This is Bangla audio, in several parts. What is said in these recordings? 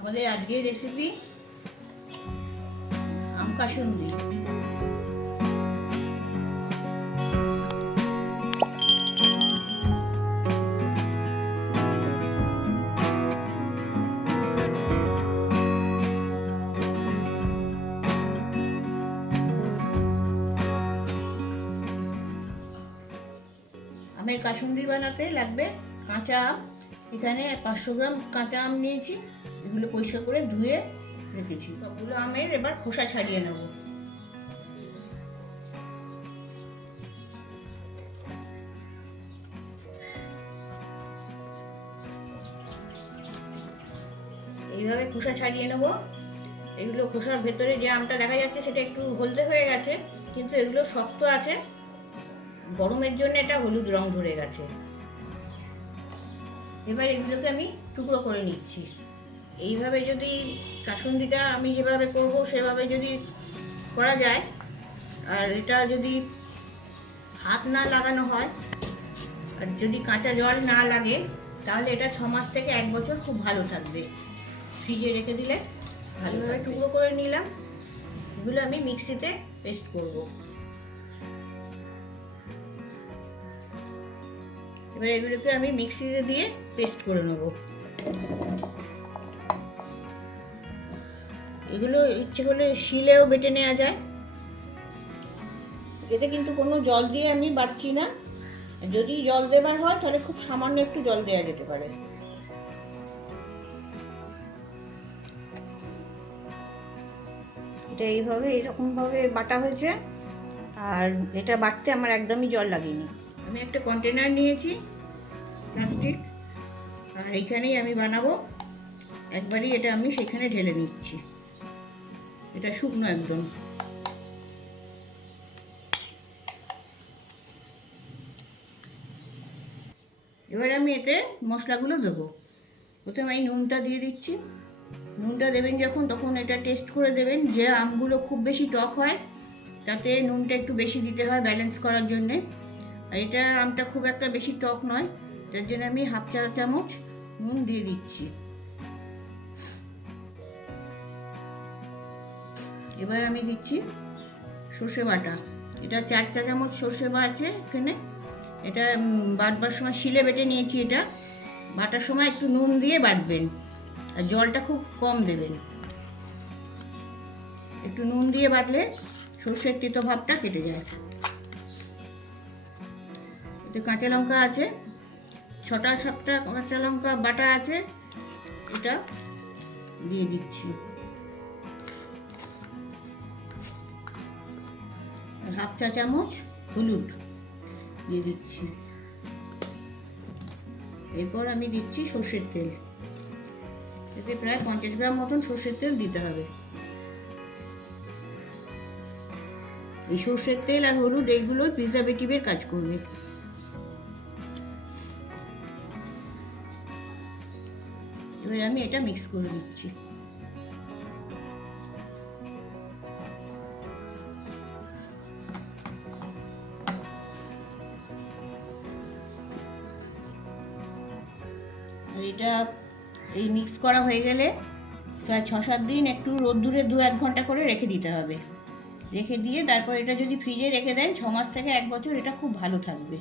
আমাদের আজকের রেসিপি আম কাসুন্দি। আমের কাসুন্দি বানাতে লাগবে কাঁচা আম। এখানে পাঁচশো গ্রাম কাঁচা আম নিয়েছি, এগুলো পরিষ্কার করে ধুয়ে রেখেছি। সবগুলো আমের এবার খোসা ছাড়িয়ে নেব। এইভাবে খোসা ছাড়িয়ে নেব। এগুলো খোসার ভেতরে যে আমটা দেখা যাচ্ছে সেটা একটু হলদে হয়ে গেছে, কিন্তু এগুলো শক্ত আছে। গরমের জন্য এটা হলুদ রং ধরে গেছে। এবার এগুলোকে আমি টুকরো করে নিচ্ছি। এইভাবে যদি কাসুন্দিটা আমি যেভাবে করব সেভাবে যদি করা যায় আর এটা যদি হাত না লাগানো হয় আর যদি কাঁচা জল না লাগে তাহলে এটা ছ মাস থেকে এক বছর খুব ভালো থাকবে। ফ্রিজে রেখে দিলে ভালোভাবে টুকরো করে নিলাম। এগুলো আমি মিক্সিতে পেস্ট করব। এবার এগুলোকে আমি মিক্সিতে দিয়ে পেস্ট করে নেব। এগুলো ইচ্ছে করলে শিলেও বেটে নেওয়া যায়। এতে কিন্তু কোনো জল দিয়ে আমি বাটছি না। যদি জল দেবার হয়, তাহলে খুব সামান্য একটু জল দেওয়া যেতে পারে। এটা এইভাবে, এরকমভাবে বাটা হয়েছে। আর এটা বাটতে আমার একদমই জল লাগেনি। আমি একটা কন্টেনার নিয়েছি প্লাস্টিক আর এইখানেই আমি বানাবো। একবারই এটা আমি সেখানে ঢেলে নিচ্ছি। এটা শুকনো একদম। এবার আমি এতে মশলাগুলো দেবো। প্রথমে আমি নুনটা দিয়ে দিচ্ছি। নুনটা দেবেন যখন, তখন এটা টেস্ট করে দেবেন। যে আমগুলো খুব বেশি টক হয়, তাতে নুনটা একটু বেশি দিতে হয় ব্যালেন্স করার জন্যে। আর এটা আমটা খুব একটা বেশি টক নয়, যার জন্য আমি হাফ চা চামচ নুন দিয়ে দিচ্ছি। এবার আমি দিচ্ছি সর্ষে বাটা। এটা চার চা চামচ সর্ষে বাটছে এখানে। এটা বাটবার সময় শিলে বেটে নিয়েছি এটা। বাটার সময় একটু নুন দিয়ে বাটবেন। আর জলটা খুব কম দেবেন। একটু নুন দিয়ে বাটলে সর্ষের তেতো ভাবটা কেটে যায়। এতে কাঁচা লঙ্কা আছে, ছটা সাতটা কাঁচা লঙ্কা বাটা আছে, এটা দিয়ে দিচ্ছি। হাফ চা চামচ হলুদ দিয়ে দিচ্ছি। এরপর আমি দিচ্ছি সর্ষের তেল। এতে প্রায় পঞ্চাশ গ্রাম মতন সর্ষের তেল দিতে হবে। এই সর্ষের তেল আর হলুদ এইগুলো প্রিজারভেটিভের কাজ করবে। এবার আমি এটা মিক্স করে দিচ্ছি। এটা এই মিক্স করা হয়ে গেলে প্রায় ছ সাত দিন একটু রোদ্দুরে দু এক ঘণ্টা করে রেখে দিতে হবে। রেখে দিয়ে তারপর এটা যদি ফ্রিজে রেখে দেন, ছ মাস থেকে এক বছর এটা খুব ভালো থাকবে।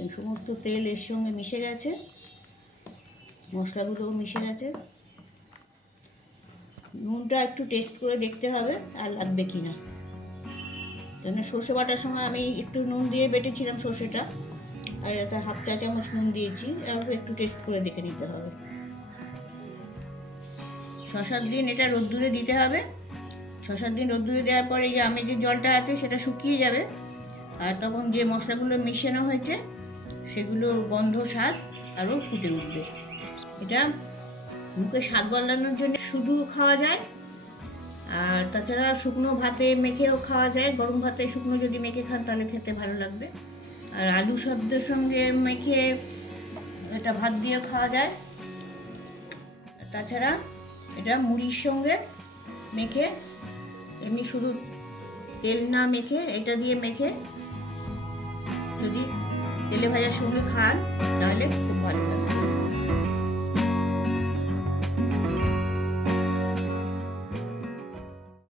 এই সমস্ত তেল এর সঙ্গে মিশে গেছে। মশলাগুলোও মিশে গেছে। নুনটা একটু টেস্ট করে দেখতে হবে আর লাগবে কি না কেন সর্ষে বাটার সময় আমি একটু নুন দিয়ে বেটেছিলাম সর্ষেটা। আর এটা হাফ চা চামচ নুন দিয়েছি, এটাও একটু টেস্ট করে দেখে নিতে হবে। ছ সাত দিন এটা রোদ্দুরে দিতে হবে। ছ সাত দিন রোদ্দুরে দেওয়ার পরে এই আমের যে জলটা আছে সেটা শুকিয়ে যাবে। আর তখন যে মশলাগুলো মিশানো হয়েছে সেগুলোর গন্ধ স্বাদ আরও ফুটে উঠবে। এটা মুখে স্বাদ বদলানোর জন্য শুধু খাওয়া যায়। আর তাছাড়া শুকনো ভাতে মেখেও খাওয়া যায়। গরম ভাতে শুকনো যদি মেখে খান, তাহলে খেতে ভালো লাগবে। আর আলু সদ্যের সঙ্গে মেখে এটা ভাত দিয়ে খাওয়া যায়। তাছাড়া এটা মুড়ির সঙ্গে মেখে, এমনি শুধু তেল না মেখে, এটা দিয়ে মেখে যদি তেলে ভাজার সঙ্গে খান, তাহলে খুব ভালো লাগবে।